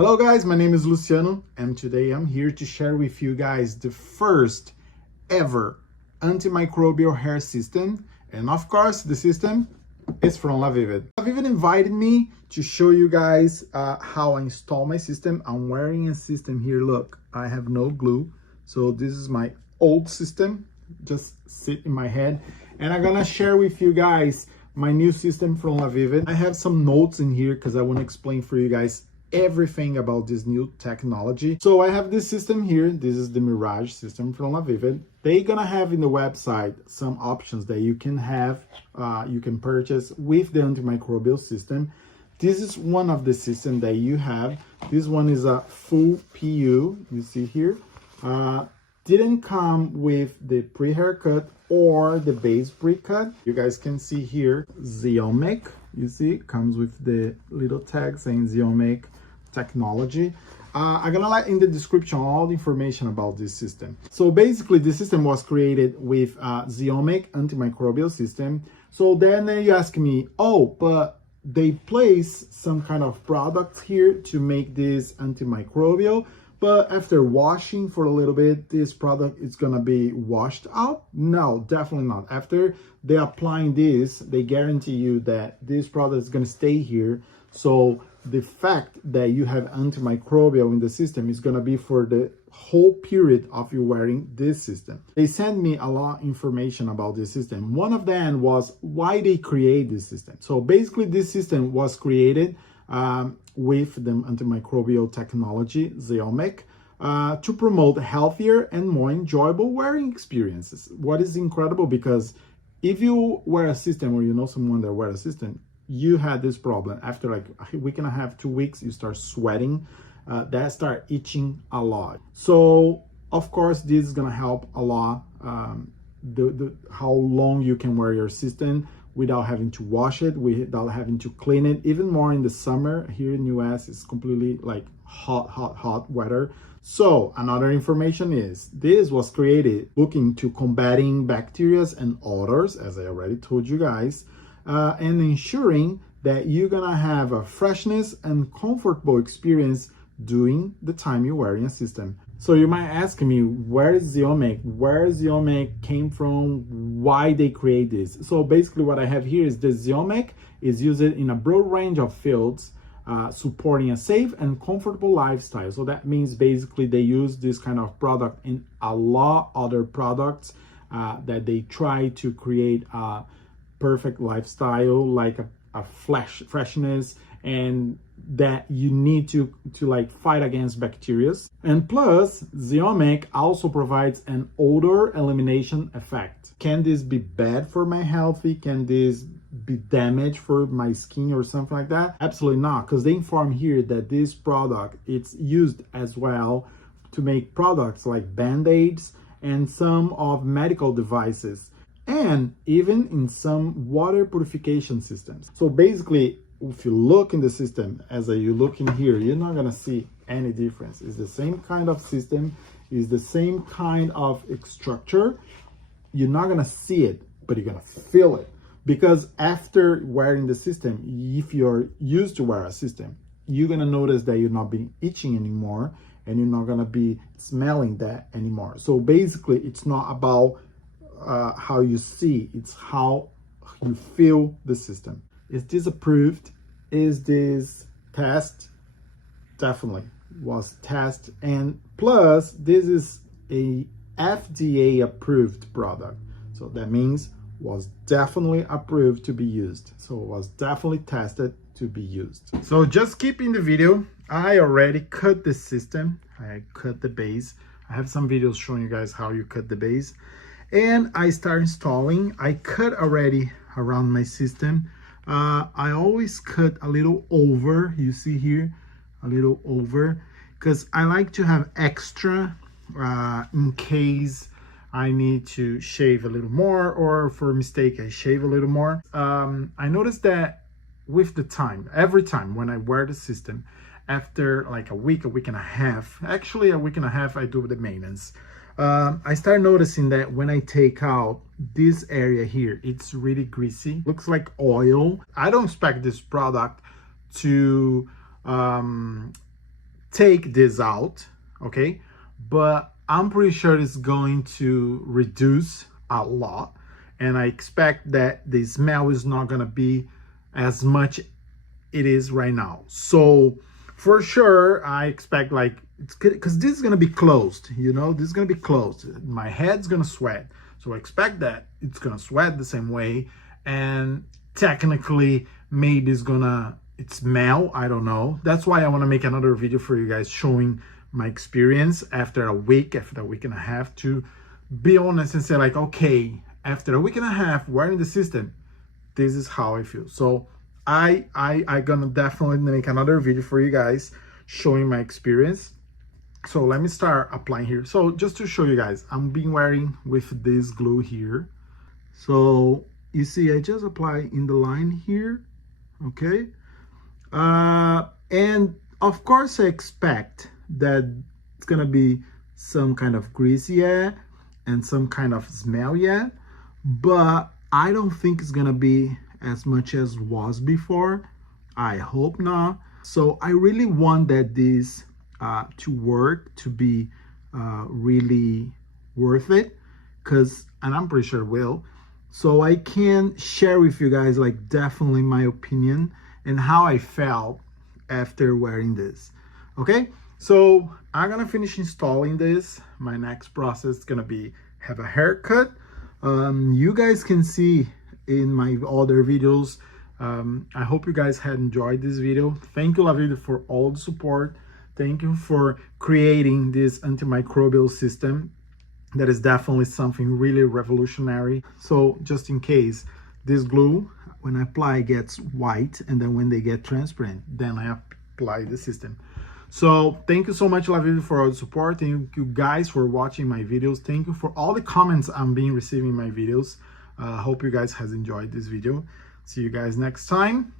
Hello guys, my name is Luciano and today I'm here to share with you guys the first ever antimicrobial hair system, and of course the system is from LaVivid. LaVivid invited me to show you guys how I install my system. I'm wearing a system here. Look, I have no glue, so this is my old system, just sit in my head, and I'm gonna share with you guys my new system from LaVivid. I have some notes in here because I want to explain for you guys everything about this new technology. So I have this system here. This is the Mirage system from LaVivid. They're gonna have in the website some options that you can have, you can purchase with the antimicrobial system. This is one of the systems that you have. This one is a full PU, you see here. Didn't come with the pre-haircut or the base pre-cut. You guys can see here, Zeomic, you see, comes with the little tag saying Zeomic technology. I'm gonna let in the description all the information about this system. So basically the system was created with Zeomic antimicrobial system. So then you ask me, oh, but they place some kind of products here to make this antimicrobial, but after washing for a little bit, this product is gonna be washed out? No, definitely not. After they applying this, they guarantee you that this product is gonna stay here. So the fact that you have antimicrobial in the system is gonna be for the whole period of you wearing this system. They sent me a lot of information about this system. One of them was why they create this system. So basically this system was created with the antimicrobial technology, Zeomic, to promote healthier and more enjoyable wearing experiences. What is incredible, because if you wear a system or you know someone that wear a system, you had this problem. After like a week and a half, 2 weeks, you start sweating, that start itching a lot. So of course, this is gonna help a lot, how long you can wear your system without having to wash it, without having to clean it. Even more in the summer here in US, it's completely like hot weather. So another information is this was created looking to combating bacteria and odors, as I already told you guys, and ensuring that you're gonna have a freshness and comfortable experience during the time you're wearing a system. So you might ask me, where is Zeomic came from, why they create this? So basically what I have here is the Zeomic is used in a broad range of fields, supporting a safe and comfortable lifestyle. So that means basically they use this kind of product in a lot of other products that they try to create a perfect lifestyle, like a freshness, and that you need to like fight against bacteria. And plus, Zeomic also provides an odor elimination effect. Can this be bad for my health? Can this be damage for my skin or something like that? Absolutely not, because they inform here that this product, it's used as well to make products like band-aids and some of medical devices, and even in some water purification systems. So basically, if you look in the system as you look in here, you're not gonna see any difference. It's the same kind of system, it's the same kind of structure. You're not gonna see it, but you're gonna feel it. Because after wearing the system, if you're used to wear a system, you're gonna notice that you're not being itching anymore, and you're not gonna be smelling that anymore. So basically, it's not about how you see, it's how you feel the system. Is this approved? Is this test? Definitely was test, and plus this is a FDA approved product. So that means was definitely approved to be used. So it was definitely tested to be used. So just keep in the video. I already cut the system. I cut the base. I have some videos showing you guys how you cut the base. And I start installing. I cut already around my system. I always cut a little over, you see here, a little over, because I like to have extra in case I need to shave a little more, or for mistake I shave a little more. I noticed that with the time, every time when I wear the system, after like a week and a half, actually a week and a half, I do the maintenance. I start noticing that when I take out this area here, it's really greasy, looks like oil. I don't expect this product to take this out, okay? But I'm pretty sure it's going to reduce a lot, and I expect that the smell is not gonna be as much it is right now. So for sure, I expect like, it's good because this is gonna be closed, you know, this is gonna be closed. My head's gonna sweat. So I expect that it's gonna sweat the same way, and technically maybe it's gonna smell, I don't know. That's why I wanna make another video for you guys showing my experience after a week and a half, to be honest and say like, okay, after a week and a half wearing the system, this is how I feel. So I gonna definitely make another video for you guys showing my experience. So let me start applying here. So just to show you guys, I'm being wearing with this glue here. So you see, I just apply in the line here, okay? And of course I expect that it's gonna be some kind of greasy yet and some kind of smell yet, but I don't think it's gonna be as much as was before. I hope not. So I really want that this to work, to be really worth it, and I'm pretty sure it will. So I can share with you guys like definitely my opinion and how I felt after wearing this. Okay, so I'm gonna finish installing this. My next process is gonna be have a haircut. You guys can see in my other videos. I hope you guys had enjoyed this video. Thank you, LaVivid, for all the support. Thank you for creating this antimicrobial system. That is definitely something really revolutionary. So just in case, this glue, when I apply, gets white, and then when they get transparent, then I apply the system. So thank you so much, LaVivid, for all the support. Thank you guys for watching my videos. Thank you for all the comments I'm being receiving in my videos. Hope you guys has enjoyed this video. See you guys next time.